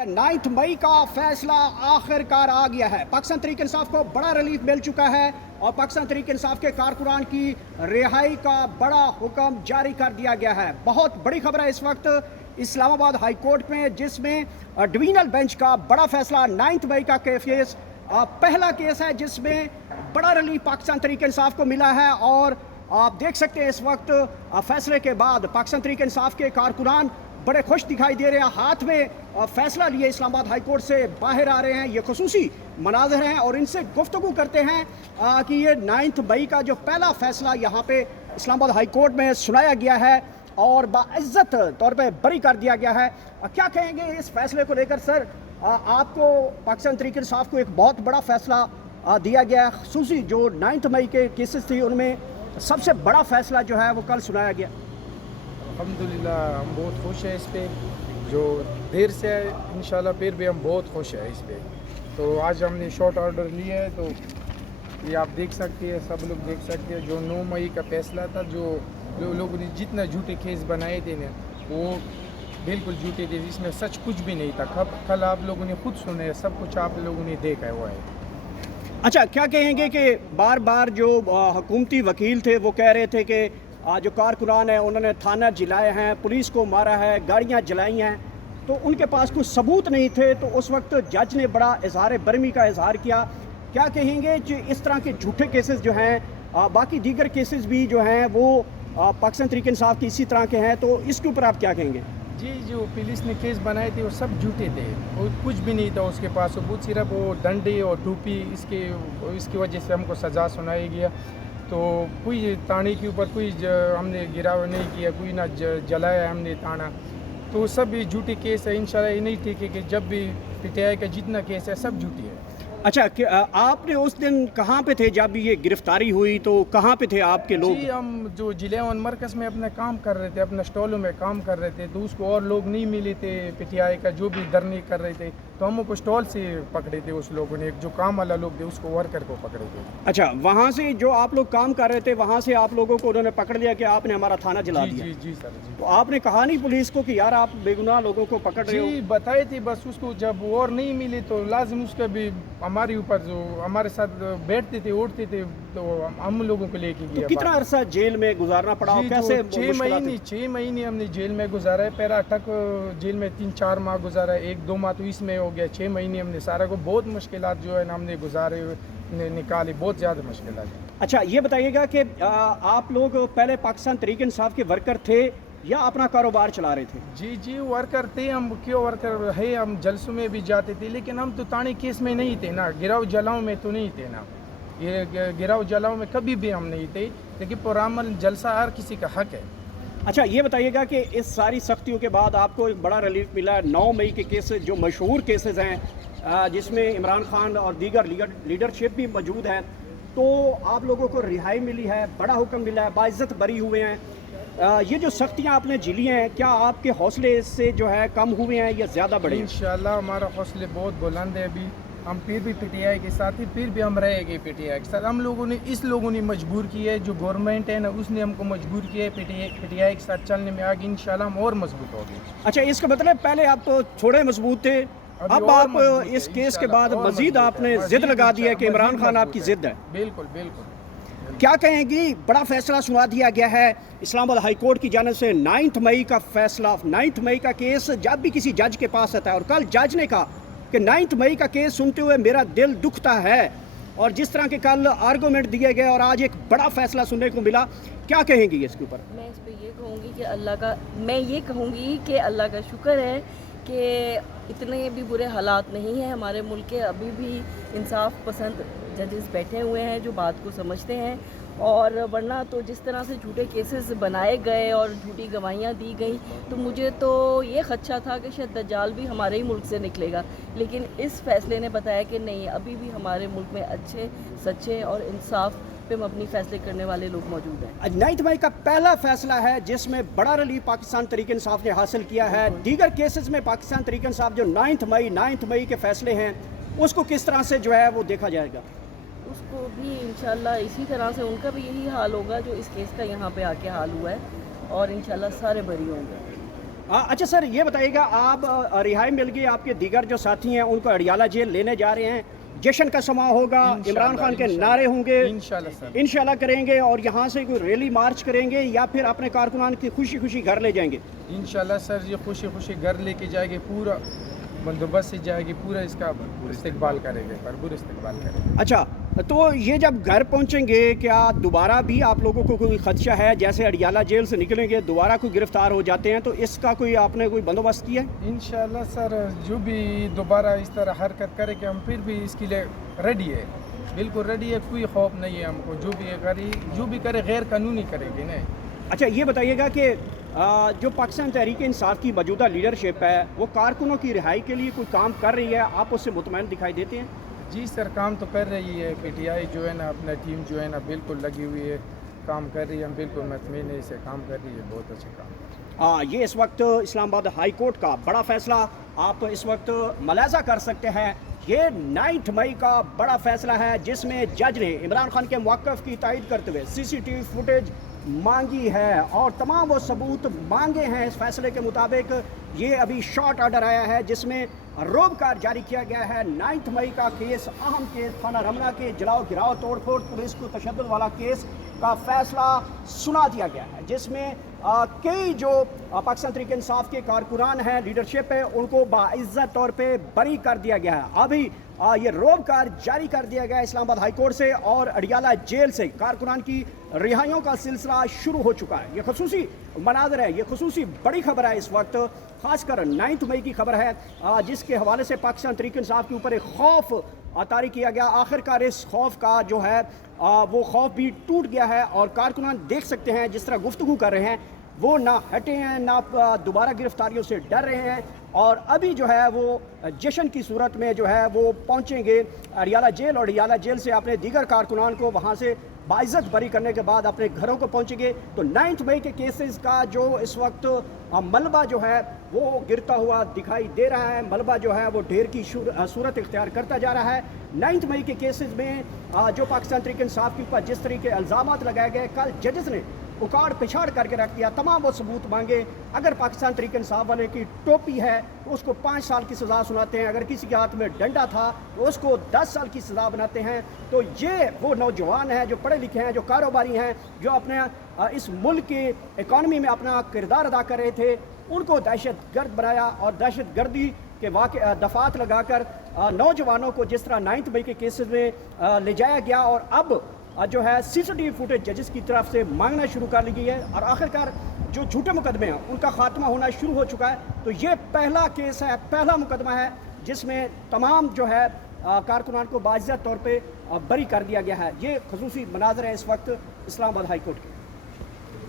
9 मई का फैसला आखिरकार आ गया है। पाकिस्तान तहरीक इंसाफ को बड़ा रिलीफ मिल चुका है और पाकिस्तान तहरीक इंसाफ के कारकुनान की रिहाई का बड़ा हुक्म जारी कर दिया गया है। बहुत बड़ी खबर है इस वक्त इस्लामाबाद हाई कोर्ट में, जिसमें डिवीजनल बेंच का बड़ा फैसला 9 मई का केस पहला केस है जिसमें बड़ा रिलीफ पाकिस्तान तहरीक इंसाफ को मिला है। और आप देख सकते हैं इस वक्त फैसले के बाद पाकिस्तान तहरीक इंसाफ के कारकुनान बड़े खुश दिखाई दे रहे हैं, हाथ में फैसला लिए इस्लामाबाद हाई कोर्ट से बाहर आ रहे हैं। ये खुसूसी मनाज़र हैं और इनसे गुफ्तगू करते हैं कि ये 9 मई का जो पहला फैसला यहाँ पे इस्लामाबाद हाई कोर्ट में सुनाया गया है और बाइज़्ज़त तौर पे बरी कर दिया गया है। क्या कहेंगे इस फैसले को लेकर सर? आपको पाकिस्तान तहरीक इंसाफ को एक बहुत बड़ा फैसला दिया गया है, खुसूसी जो 9 मई के केसेस थी उनमें सबसे बड़ा फैसला जो है वो कल सुनाया गया। अल्हम्दुलिल्लाह हम बहुत खुश हैं इस पे, जो देर से है इंशाल्लाह फिर भी हम बहुत खुश हैं इस पे। तो आज हमने शॉर्ट ऑर्डर लिया है, तो ये आप देख सकते हैं, सब लोग देख सकते हैं। जो 9 मई का फैसला था, जो लोगों ने जितना झूठे केस बनाए थे ना, वो बिल्कुल झूठे थे, इसमें सच कुछ भी नहीं था। कल आप लोगों ने खुद सुने, सब कुछ आप लोगों ने देखा हुआ है। अच्छा, क्या कहेंगे कि बार बार जो हुकूमती वकील थे वो कह रहे थे कि जो कारकुनान है उन्होंने थाना जलाए हैं, पुलिस को मारा है, गाड़ियां जलाई हैं, तो उनके पास कुछ सबूत नहीं थे। तो उस वक्त जज ने बड़ा इजहार बरमी का इजहार किया। क्या कहेंगे कि इस तरह के झूठे केसेस जो हैं, बाकी दीगर केसेस भी जो हैं वो पाकिस्तान तहरीक इंसाफ के इसी तरह के हैं, तो इसके ऊपर आप क्या कहेंगे? जी, जो पुलिस ने केस बनाए थे वो सब झूठे थे, वो कुछ भी नहीं था उसके पास। वो सिर्फ वो डंडे और टोपी, इसकी वजह से हमको सज़ा सुनाई गया। तो कोई ताने के ऊपर कोई हमने गिराव नहीं किया, कोई ना जलाया हमने ताना। तो सब ये झूठे केस है। इंशाल्लाह ये नहीं ठीक है कि जब भी पीटीआई का जितना केस है सब झूठी है। अच्छा, आपने उस दिन कहाँ पे थे जब ये गिरफ्तारी हुई? तो कहाँ पे थे आपके लोग? जी, हम जो जिले मरकज़ में अपना काम कर रहे थे, अपने स्टॉलों में काम कर रहे थे, तो उसको और लोग नहीं मिले थे पीटीआई का, जो भी धरने कर रहे थे, तो हमको स्टॉल से पकड़े थे उस लोगों ने। जो काम वाला लोग थे उसको वर्कर को पकड़े थे। अच्छा, वहाँ से जो आप लोग काम कर रहे थे वहाँ से आप लोगों को उन्होंने पकड़ लिया कि आपने हमारा थाना जला दिया? जी जी सर जी। तो आपने कहा नहीं पुलिस को कि यार आप बेगुनाह लोगों को पकड़ रहे हो? जी बताए थे, बस उसको जब और नहीं मिले तो लाजिम उसका भी हमारे ऊपर, जो हमारे साथ बैठते थे उठते थे, तो हम लोगों को लेके गया। तो कितना अरसा जेल में गुजारना पड़ा? कैसे? 6 महीने हमने जेल में गुजारा है। पहला तक जेल में 3-4 माह गुजारा है, 1-2 माह तो इसमें हो गया। 6 महीने हमने सारा को बहुत मुश्किलात जो है ना हमने गुजारे, निकाले, बहुत ज़्यादा मुश्किलात। अच्छा, ये बताइएगा कि आप लोग पहले पाकिस्तान तहरीक इंसाफ के वर्कर थे या अपना कारोबार चला रहे थे? जी जी, वर्कर थे हम। क्यों वर्कर है, हम जलसों में भी जाते थे, लेकिन हम तो ताने केस में नहीं थे ना, गिराव जलाओं में तो नहीं थे ना। ये गिराव जलाओं में कभी भी हम नहीं थे, लेकिन पुरामल जलसा हर किसी का हक है। अच्छा, ये बताइएगा कि इस सारी सख्तियों के बाद आपको एक बड़ा रिलीफ मिला है। 9 मई के केसेस जो मशहूर केसेस हैं, जिसमें इमरान खान और दीगर लीडरशिप भी मौजूद है, तो आप लोगों को रिहाई मिली है, बड़ा हुक्म मिला है, बाइज़्ज़त बरी हुए हैं। ये जो सख्तियाँ आपने झेली हैं, क्या आपके हौसले इससे जो है कम हुए हैं या ज़्यादा बढ़े? इंशाल्लाह हमारा हौसले बहुत बुलंद है। अभी हम फिर भी पीटीआई के साथ ही, फिर भी हम रहेंगे पीटीआई के साथ। हम लोगों ने, इस लोगों ने मजबूर किया है, जो गवर्नमेंट है ना उसने हमको मजबूर किया है पीटीआई के साथ चलने में। आगे इंशाल्लाह हम और मजबूत होंगे। अच्छा, इसका मतलब पहले आप तो थोड़े मजबूत थे, अब आप इस केस के बाद मजीद आपने जिद लगा दी है कि इमरान खान आपकी जिद है। बिल्कुल बिल्कुल। क्या कहेंगी? बड़ा फैसला सुना दिया गया है इस्लामाबाद हाई कोर्ट की जानिब से। 9 मई का फैसला, 9 मई का केस जब भी किसी जज के पास आता है, और कल जज ने कहा कि 9 मई का केस सुनते हुए मेरा दिल दुखता है, और जिस तरह के कल आर्गूमेंट दिए गए और आज एक बड़ा फैसला सुनने को मिला, क्या कहेंगी इसके ऊपर? मैं इस पे ये कहूँगी कि अल्लाह का शुक्र है कि इतने भी बुरे हालात नहीं हैं हमारे मुल्क के। अभी भी इंसाफ पसंद जजेस बैठे हुए हैं जो बात को समझते हैं, और वरना तो जिस तरह से झूठे केसेस बनाए गए और झूठी गवाहियाँ दी गई, तो मुझे तो ये खदशा था कि शायद दज्जाल भी हमारे ही मुल्क से निकलेगा। लेकिन इस फैसले ने बताया कि नहीं, अभी भी हमारे मुल्क में अच्छे, सच्चे और इंसाफ पे मबनी फैसले करने वाले लोग मौजूद हैं। आज 9 मई का पहला फैसला है जिसमें बड़ा रिलीफ पाकिस्तान तहरीक इंसाफ ने हासिल किया है। दीगर केसेस में पाकिस्तान तहरीक इंसाफ जो 9 मई के फैसले हैं, उसको किस तरह से जो है वो देखा जाएगा? उसको भी इंशाल्लाह इसी तरह से उनका भी यही हाल होगा जो इस केस का यहाँ पे आके हाल हुआ है, और इंशाल्लाह सारे बरी होंगे। अच्छा सर, ये बताइएगा, आप रिहाई मिल गई, आपके दीगर जो साथी हैं उनको अडियाला जेल लेने जा रहे हैं, जश्न का समा होगा, इमरान खान के नारे होंगे, इंशाल्लाह सर, इंशाल्लाह करेंगे, और यहाँ से कोई रैली मार्च करेंगे या फिर अपने कारकुनान की खुशी खुशी घर ले जाएंगे? इंशाल्लाह सर ये खुशी खुशी घर लेके जाएंगे, पूरा बंदोबस्त से जाएगी, पूरा इसका इस्तकबाल करेंगे, भरपूर इस्तकबाल करेंगे। अच्छा, तो ये जब घर पहुंचेंगे, क्या दोबारा भी आप लोगों को कोई खदशा है, जैसे अडियाला जेल से निकलेंगे दोबारा कोई गिरफ्तार हो जाते हैं, तो इसका कोई आपने कोई बंदोबस्त किया है? इंशाल्लाह सर जो भी दोबारा इस तरह हरकत करे कि हम फिर भी इसके लिए रेडी है, बिल्कुल रेडी है, कोई खौफ नहीं है हमको, जो भी करे गैर कानूनी करेंगे नहीं। अच्छा, ये बताइएगा कि जो पाकिस्तान तहरीक इंसाफ की मौजूदा लीडरशिप है वो कारकुनों की रिहाई के लिए कोई काम कर रही है, आप उससे मुतमईन दिखाई देते हैं? जी सर, काम तो कर रही है, पीटीआई जो है ना, अपना टीम जो है ना बिल्कुल लगी हुई है, काम कर रही है, हम बिल्कुल मतमीन से काम कर रही है, बहुत अच्छा काम। ये इस वक्त इस्लामाबाद हाई कोर्ट का बड़ा फैसला आप इस वक्त मुलाजा कर सकते हैं। ये 9 मई का बड़ा फैसला है जिसमें जज ने इमरान खान के मौक़िफ़ की तायद करते हुए सीसीटीवी फुटेज मांगी है और तमाम वो सबूत मांगे हैं। इस फैसले के मुताबिक ये अभी शॉर्ट ऑर्डर आया है जिसमें रोबकार जारी किया गया है। 9 मई का केस, अहम केस, थाना रमना के जलाओ गिराओ तोड़फोड़ पुलिस को तशद्दुद वाला केस का फैसला सुना दिया गया है, जिसमें कई जो पाकिस्तान तहरीक इंसाफ के कारकुनान हैं, लीडरशिप है, उनको बाइज्जत तौर पे बरी कर दिया गया है। अभी ये रोबकार जारी कर दिया गया है इस्लामाबाद हाई कोर्ट से और अडियाला जेल से कारकुनान की रिहाइयों का सिलसिला शुरू हो चुका है। ये खसूसी मनाज़र है, ये खसूसी बड़ी खबर है इस वक्त, खासकर 9 मई की खबर है जिसके हवाले से पाकिस्तान तहरीक इंसाफ के ऊपर एक खौफ तारी किया गया। आखिरकार इस खौफ का जो है वो खौफ भी टूट गया है और कारकुनान देख सकते हैं जिस तरह गुफ्तगू कर रहे हैं, वो ना हटे हैं, ना दोबारा गिरफ्तारियों से डर रहे हैं और अभी जो है वो जश्न की सूरत में जो है वो पहुंचेंगे अडियाला जेल और अडियाला जेल से अपने दीगर कारकुनान को वहां से बाइज्जत बरी करने के बाद अपने घरों को पहुंचेंगे। तो 9 मई के केसेस का जो इस वक्त मलबा जो है वो गिरता हुआ दिखाई दे रहा है, मलबा जो है वो ढेर की सूरत इख्तियार करता जा रहा है। 9 मई के केसेस में जो पाकिस्तान तहरीक इंसाफ के ऊपर जिस तरीके इल्ज़ामात लगाए गए, कल जजेस ने उखाड़ पिछाड़ करके रख दिया, तमाम वो सबूत मांगे। अगर पाकिस्तान तहरीक इंसाफ वाले की टोपी है तो उसको 5 साल की सज़ा सुनाते हैं, अगर किसी के हाथ में डंडा था तो उसको 10 साल की सज़ा बनाते हैं। तो ये वो नौजवान हैं जो पढ़े लिखे हैं, जो कारोबारी हैं, जो अपने इस मुल्क की इकानमी में अपना किरदार अदा कर रहे थे, उनको दहशत गर्द बनाया और दहशत गर्दी के दफात लगाकर नौजवानों को जिस तरह 9 मई के केसेस में ले जाया गया और अब जो है सीसीटीवी फुटेज जजेस की तरफ से मांगना शुरू कर ली गई है और आखिरकार जो झूठे मुकदमे हैं उनका खात्मा होना शुरू हो चुका है। तो ये पहला केस है, पहला मुकदमा है जिसमें तमाम जो है कारकुनान को बाइज्जत तौर पे बरी कर दिया गया है। ये खसूसी मनाज़र है इस वक्त इस्लामाबाद हाई कोर्ट के।